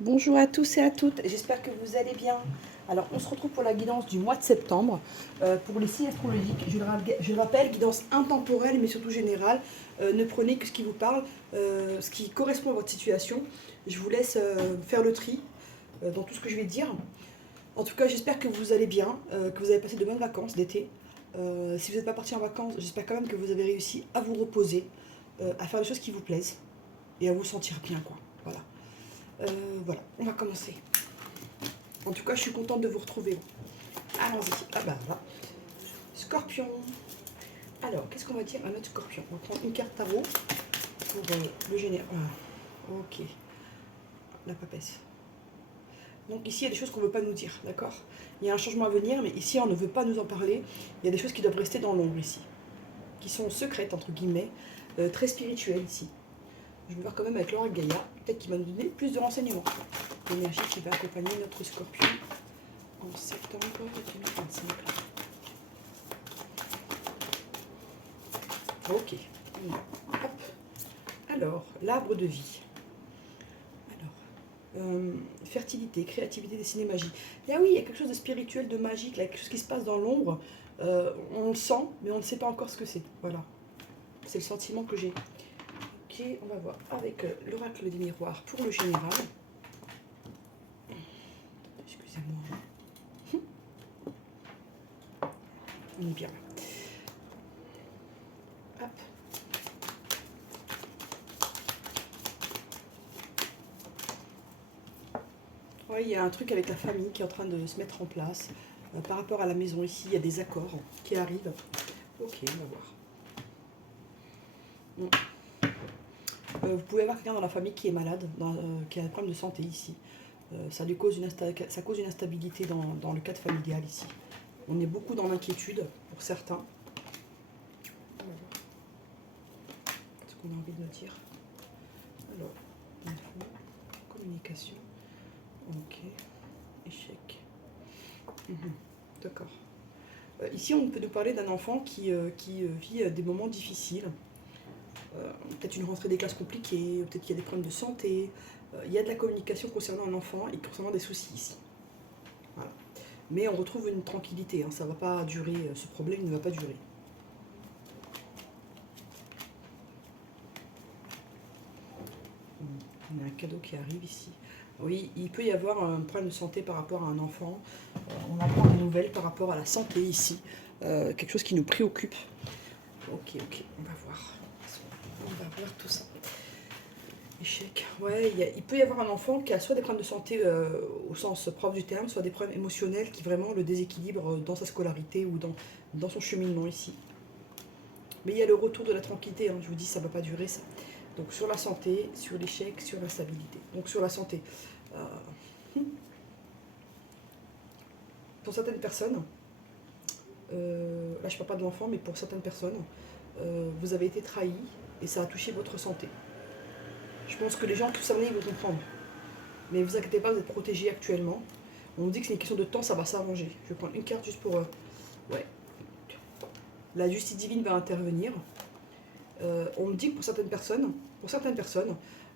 Bonjour à tous et à toutes, j'espère que vous allez bien. Alors, on se retrouve pour la guidance du mois de septembre, pour les signes astrologiques. Je le rappelle, guidance intemporelle, mais surtout générale. Ne prenez que ce qui vous parle, ce qui correspond à votre situation. Je vous laisse faire le tri dans tout ce que je vais dire. En tout cas, j'espère que vous allez bien, que vous avez passé de bonnes vacances d'été. Si vous n'êtes pas parti en vacances, j'espère quand même que vous avez réussi à vous reposer, à faire des choses qui vous plaisent et à vous sentir bien, quoi. Voilà. Voilà, on va commencer. En tout cas, je suis contente de vous retrouver. Allons-y. Ah bah là. Scorpion. Alors, qu'est-ce qu'on va dire à notre scorpion? On va prendre une carte tarot pour le général. Ah, ok. La papesse. Donc ici, il y a des choses qu'on ne veut pas nous dire, d'accord? Il y a un changement à venir, mais ici, on ne veut pas nous en parler. Il y a des choses qui doivent rester dans l'ombre ici. Qui sont secrètes, entre guillemets. Très spirituelles ici. Je vais voir quand même avec Laura Gaïa. Peut-être qu'il va nous donner plus de renseignements. L'énergie qui va accompagner notre scorpion en septembre 2025. Ok. Hop. Alors, l'arbre de vie. Alors, fertilité, créativité, dessinée, magie. Et ah oui, il y a quelque chose de spirituel, de magique, là, quelque chose qui se passe dans l'ombre. On le sent, mais on ne sait pas encore ce que c'est. Voilà. C'est le sentiment que j'ai. Ok, on va voir avec l'oracle des miroirs pour le général. Excusez-moi. On est bien là. Hop. Ouais, il y a un truc avec la famille qui est en train de se mettre en place. Par rapport à la maison ici, il y a des accords qui arrivent. Ok, on va voir. Bon. Vous pouvez avoir quelqu'un dans la famille qui est malade, qui a un problème de santé ici. Ça cause une instabilité dans le cadre familial ici. On est beaucoup dans l'inquiétude pour certains. Ce qu'on a envie de me dire. Alors, info, communication. Ok, échec. D'accord. Ici, on peut nous parler d'un enfant qui vit des moments difficiles. Peut-être une rentrée des classes compliquée, peut-être qu'il y a des problèmes de santé. Il y a de la communication concernant un enfant et concernant des soucis ici. Voilà. Mais on retrouve une tranquillité, hein, ça ne va pas durer, ce problème ne va pas durer. On a un cadeau qui arrive ici. Oui, il peut y avoir un problème de santé par rapport à un enfant. On apprend des nouvelles par rapport à la santé ici. Quelque chose qui nous préoccupe. Ok, on va voir. On va voir tout ça. Échec. Ouais, il peut y avoir un enfant qui a soit des problèmes de santé au sens propre du terme, soit des problèmes émotionnels qui vraiment le déséquilibrent dans sa scolarité ou dans son cheminement ici. Mais il y a le retour de la tranquillité, hein, je vous dis, ça ne va pas durer ça. Donc sur la santé, sur l'échec, sur l'instabilité. Donc sur la santé. Pour certaines personnes, là je ne parle pas de l'enfant, mais pour certaines personnes, vous avez été trahi et ça a touché votre santé. Je pense que les gens concernés vont comprendre. Mais vous inquiétez pas, vous êtes protégés actuellement. On me dit que c'est une question de temps, ça va s'arranger. Je vais prendre une carte juste pour... ouais. La justice divine va intervenir. On me dit que pour certaines personnes,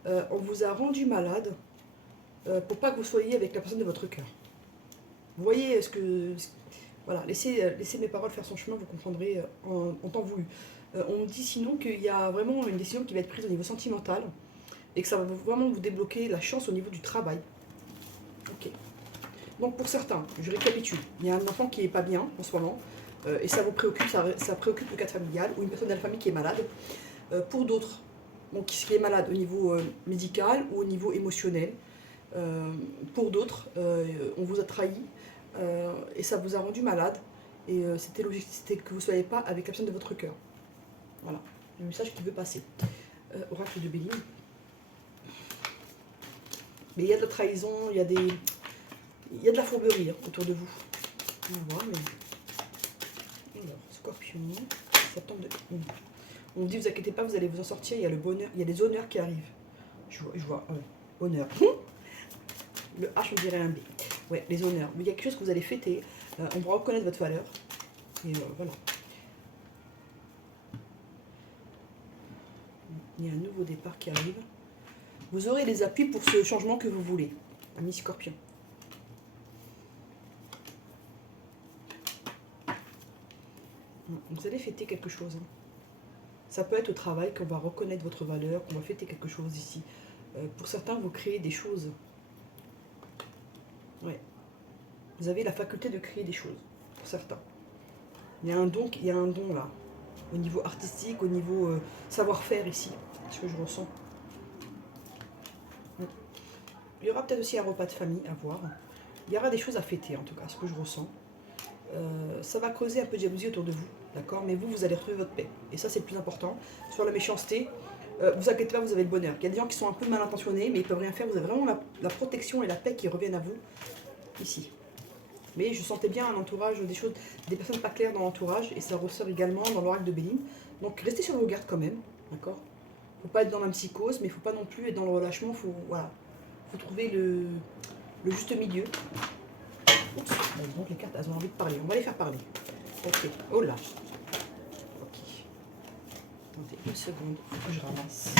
on vous a rendu malade pour pas que vous soyez avec la personne de votre cœur. Vous voyez ce que... Voilà, laissez mes paroles faire son chemin, vous comprendrez en temps voulu. On me dit sinon qu'il y a vraiment une décision qui va être prise au niveau sentimental et que ça va vraiment vous débloquer la chance au niveau du travail. Ok. Donc pour certains, je récapitule, il y a un enfant qui n'est pas bien en ce moment, et ça vous préoccupe, ça préoccupe le cadre familial, ou une personne de la famille qui est malade. Pour d'autres, donc qui est malade au niveau médical ou au niveau émotionnel. Pour d'autres, on vous a trahi, et ça vous a rendu malade, et c'était logique, c'était que vous ne soyez pas avec la personne de votre cœur. Voilà, le message qui veut passer. Oracle de Béline. Mais il y a de la trahison, il y a de la fourberie autour de vous. On va voir, mais... Alors, Scorpion, septembre de... On vous dit, vous inquiétez pas, vous allez vous en sortir, il y a le bonheur, il y a des honneurs qui arrivent. Je vois honneur. Le H, on dirait un B. Ouais, les honneurs. Mais il y a quelque chose que vous allez fêter, on va reconnaître votre valeur. Et voilà. Il y a un nouveau départ qui arrive. Vous aurez les appuis pour ce changement que vous voulez. Amis Scorpion. Vous allez fêter quelque chose. Hein. Ça peut être au travail qu'on va reconnaître votre valeur, qu'on va fêter quelque chose ici. Pour certains, vous créez des choses. Ouais. Vous avez la faculté de créer des choses, pour certains. Il y a un don là, au niveau artistique, au niveau savoir-faire ici, ce que je ressens. Il y aura peut-être aussi un repas de famille à voir. Il y aura des choses à fêter en tout cas, ce que je ressens. Ça va causer un peu de jalousie autour de vous, d'accord? Mais vous allez retrouver votre paix. Et ça, c'est le plus important. Sur la méchanceté, vous inquiétez pas, vous avez le bonheur. Il y a des gens qui sont un peu mal intentionnés, mais ils peuvent rien faire. Vous avez vraiment la protection et la paix qui reviennent à vous, ici. Mais je sentais bien un entourage, des personnes pas claires dans l'entourage, et ça ressort également dans l'oracle de Béline. Donc restez sur vos gardes quand même, d'accord? Faut pas être dans la psychose, mais il faut pas non plus être dans le relâchement. Faut trouver le juste milieu. Oups, donc les cartes, elles ont envie de parler. On va les faire parler. Ok, oh là. Ok. Attendez une seconde, faut que je ramasse.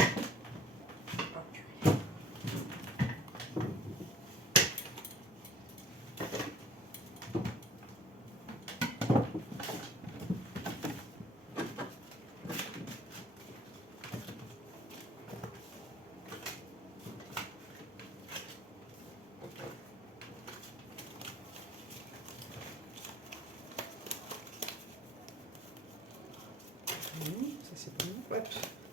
Ça c'est bon. Hop.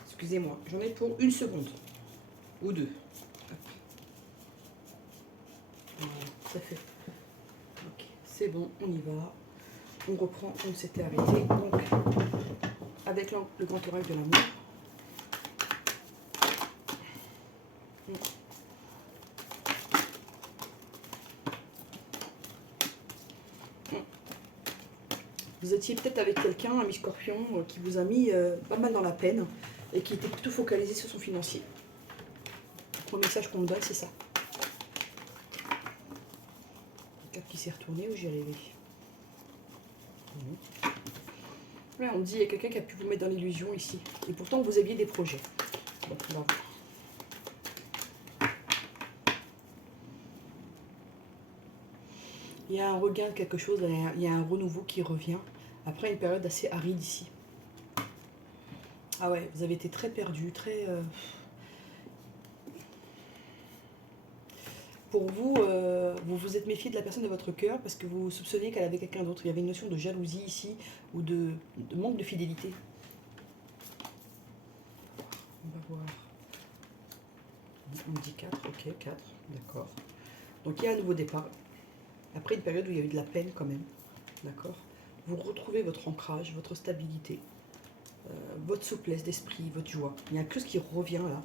Excusez-moi, j'en ai pour une seconde. Ou deux. Hop. Voilà, ça fait. Ok, c'est bon, on y va. On reprend, on s'était arrêté. Donc, avec le grand oracle de l'amour. Vous étiez peut-être avec quelqu'un, un mi-scorpion, qui vous a mis pas mal dans la peine et qui était plutôt focalisé sur son financier. Le premier message qu'on me donne, c'est ça. Une carte qui s'est retournée ou j'ai rêvé. Ouais, on me dit qu'il y a quelqu'un qui a pu vous mettre dans l'illusion ici. Et pourtant, vous aviez des projets. Donc, on va voir. Il y a un regain de quelque chose, il y a un renouveau qui revient après une période assez aride ici. Ah ouais, vous avez été très perdu, très... Pour vous, vous vous êtes méfié de la personne de votre cœur parce que vous soupçonniez qu'elle avait quelqu'un d'autre. Il y avait une notion de jalousie ici ou de manque de fidélité. On va voir. On me dit 4, ok, 4, d'accord. Donc il y a un nouveau départ. Après une période où il y a eu de la peine quand même, d'accord. Vous retrouvez votre ancrage, votre stabilité, votre souplesse d'esprit, votre joie. Il y a quelque chose qui revient là.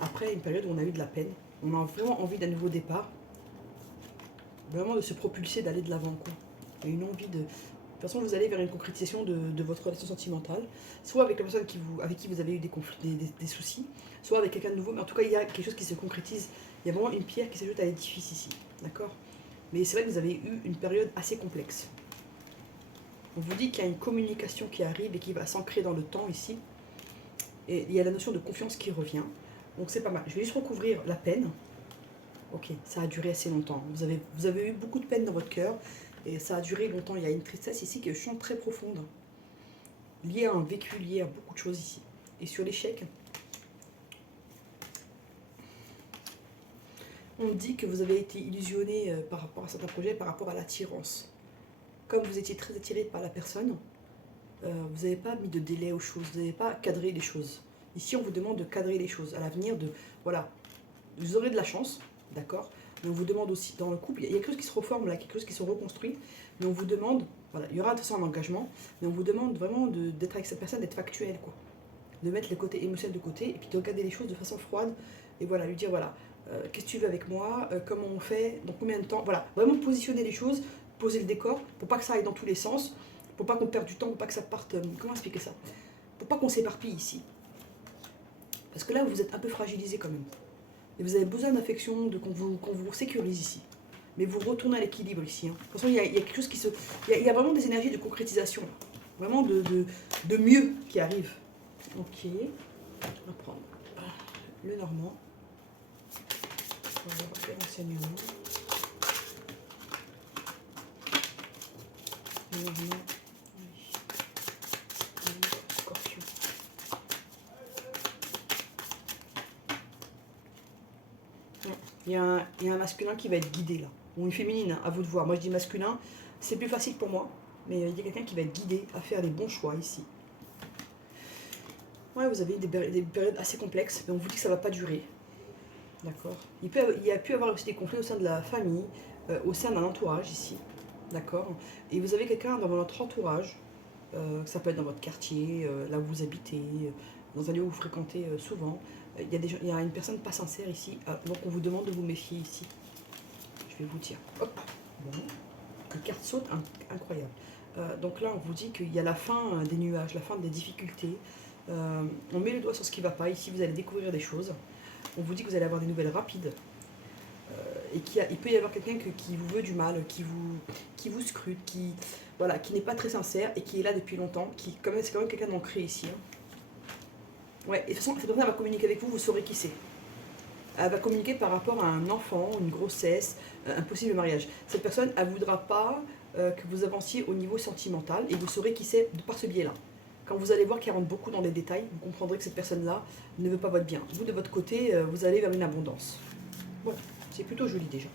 Après une période où on a eu de la peine, on a vraiment envie d'un nouveau départ. Vraiment de se propulser, d'aller de l'avant. Il y a une envie de... De toute façon, vous allez vers une concrétisation de votre relation sentimentale, soit avec la personne avec qui vous avez eu des conflits, des soucis, soit avec quelqu'un de nouveau. Mais en tout cas, il y a quelque chose qui se concrétise. Il y a vraiment une pierre qui s'ajoute à l'édifice ici. D'accord? Mais c'est vrai que vous avez eu une période assez complexe. On vous dit qu'il y a une communication qui arrive et qui va s'ancrer dans le temps ici. Et il y a la notion de confiance qui revient. Donc c'est pas mal. Je vais juste recouvrir la peine. Ok, ça a duré assez longtemps. Vous avez eu beaucoup de peine dans votre cœur. Et ça a duré longtemps. Il y a une tristesse ici qui est, je sens, très profonde. Liée à un vécu, liée à beaucoup de choses ici. Et sur l'échec, on dit que vous avez été illusionné par rapport à certains projets, par rapport à l'attirance. Comme vous étiez très attiré par la personne, vous n'avez pas mis de délai aux choses, vous n'avez pas cadré les choses. Ici, on vous demande de cadrer les choses. À l'avenir, voilà, vous aurez de la chance, d'accord. Mais on vous demande aussi, dans le couple, il y a quelque chose qui se reforme là, quelque chose qui se reconstruit. Mais on vous demande, voilà, il y aura de toute façon un engagement, mais on vous demande vraiment d'être avec cette personne, d'être factuel, quoi. De mettre le côté émotionnel de côté, et puis de regarder les choses de façon froide, et voilà, lui dire, voilà, qu'est-ce que tu veux avec moi, comment on fait, dans combien de temps, voilà, vraiment positionner les choses, poser le décor, pour pas que ça aille dans tous les sens, pour pas qu'on perde du temps, pour pas que ça parte, comment expliquer ça, pour pas qu'on s'éparpille ici. Parce que là, vous êtes un peu fragilisé quand même. Et vous avez besoin d'affection, qu'on vous sécurise ici. Mais vous retournez à l'équilibre ici. Hein. De toute façon, il y a quelque chose qui se... Il y a vraiment des énergies de concrétisation. Là. Vraiment de mieux qui arrive. Ok. On va prendre le normand. On va voir les renseignements. Premièrement, oui. Scorpion. Il y a un masculin qui va être guidé là. Ou une féminine, hein, à vous de voir. Moi je dis masculin, c'est plus facile pour moi. Mais il y a quelqu'un qui va être guidé à faire les bons choix ici. Ouais, vous avez des périodes assez complexes, mais on vous dit que ça ne va pas durer. D'accord. Il y a pu avoir aussi des conflits au sein de la famille, au sein d'un entourage ici. D'accord. Et vous avez quelqu'un dans votre entourage, ça peut être dans votre quartier, là où vous habitez, dans un lieu où vous fréquentez souvent. Il y a une personne pas sincère ici, donc on vous demande de vous méfier ici. Je vais vous dire. Hop. Bon. Les cartes sautent, incroyable. Donc là, on vous dit qu'il y a la fin des nuages, la fin des difficultés. On met le doigt sur ce qui ne va pas. Ici, vous allez découvrir des choses. On vous dit que vous allez avoir des nouvelles rapides. Et il peut y avoir quelqu'un qui vous veut du mal, qui vous scrute, voilà, qui n'est pas très sincère et qui est là depuis longtemps. C'est quand même quelqu'un d'ancré ici. Hein. Ouais, et de toute façon, cette personne va communiquer avec vous, vous saurez qui c'est. Elle va communiquer par rapport à un enfant, une grossesse, un possible mariage. Cette personne, elle ne voudra pas que vous avanciez au niveau sentimental et vous saurez qui c'est par ce biais-là. Quand vous allez voir qu'elle rentre beaucoup dans les détails, vous comprendrez que cette personne-là ne veut pas votre bien. Vous, de votre côté, vous allez vers une abondance. Bon, c'est plutôt joli déjà.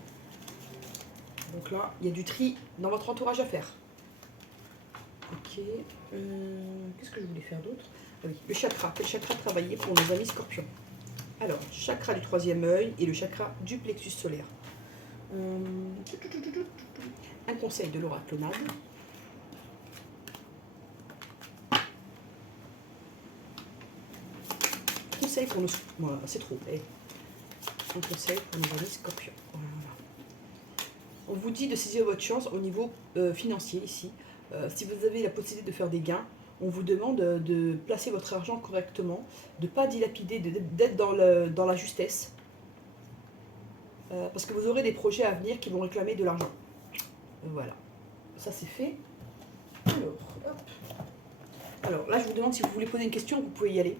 Donc là, il y a du tri dans votre entourage à faire. Ok. Qu'est-ce que je voulais faire d'autre? Ah oui, le chakra. Quel chakra travailler pour nos amis scorpions? Alors, chakra du troisième œil et le chakra du plexus solaire. Un conseil de l'oracle Nade. Conseil pour nos... Voilà, c'est trop. Un conseil pour nos amis scorpions. Voilà. On vous dit de saisir votre chance au niveau financier ici. Si vous avez la possibilité de faire des gains, on vous demande de placer votre argent correctement, de ne pas dilapider, d'être dans la justesse. Parce que vous aurez des projets à venir qui vont réclamer de l'argent. Voilà. Ça c'est fait. Alors, hop. Alors là, je vous demande si vous voulez poser une question, vous pouvez y aller.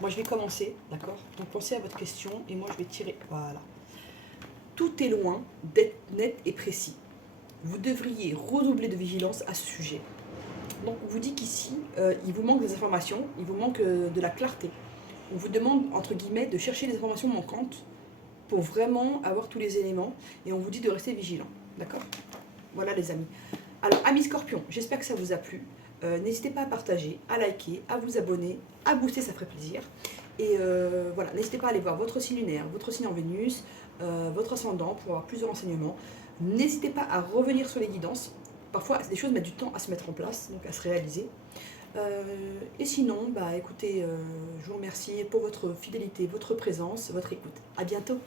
Moi, je vais commencer, d'accord? Donc, pensez à votre question et moi, je vais tirer. Voilà. Tout est loin d'être net et précis. Vous devriez redoubler de vigilance à ce sujet. Donc, on vous dit qu'ici, il vous manque des informations, il vous manque de la clarté. On vous demande, entre guillemets, de chercher les informations manquantes pour vraiment avoir tous les éléments et on vous dit de rester vigilant, d'accord? Voilà, les amis. Alors, amis Scorpions, j'espère que ça vous a plu. N'hésitez pas à partager, à liker, à vous abonner, à booster, ça ferait plaisir. Et voilà, n'hésitez pas à aller voir votre signe lunaire, votre signe en Vénus, votre ascendant pour avoir plus de renseignements. N'hésitez pas à revenir sur les guidances. Parfois, les choses mettent du temps à se mettre en place, donc à se réaliser. Et sinon, bah écoutez, je vous remercie pour votre fidélité, votre présence, votre écoute. À bientôt.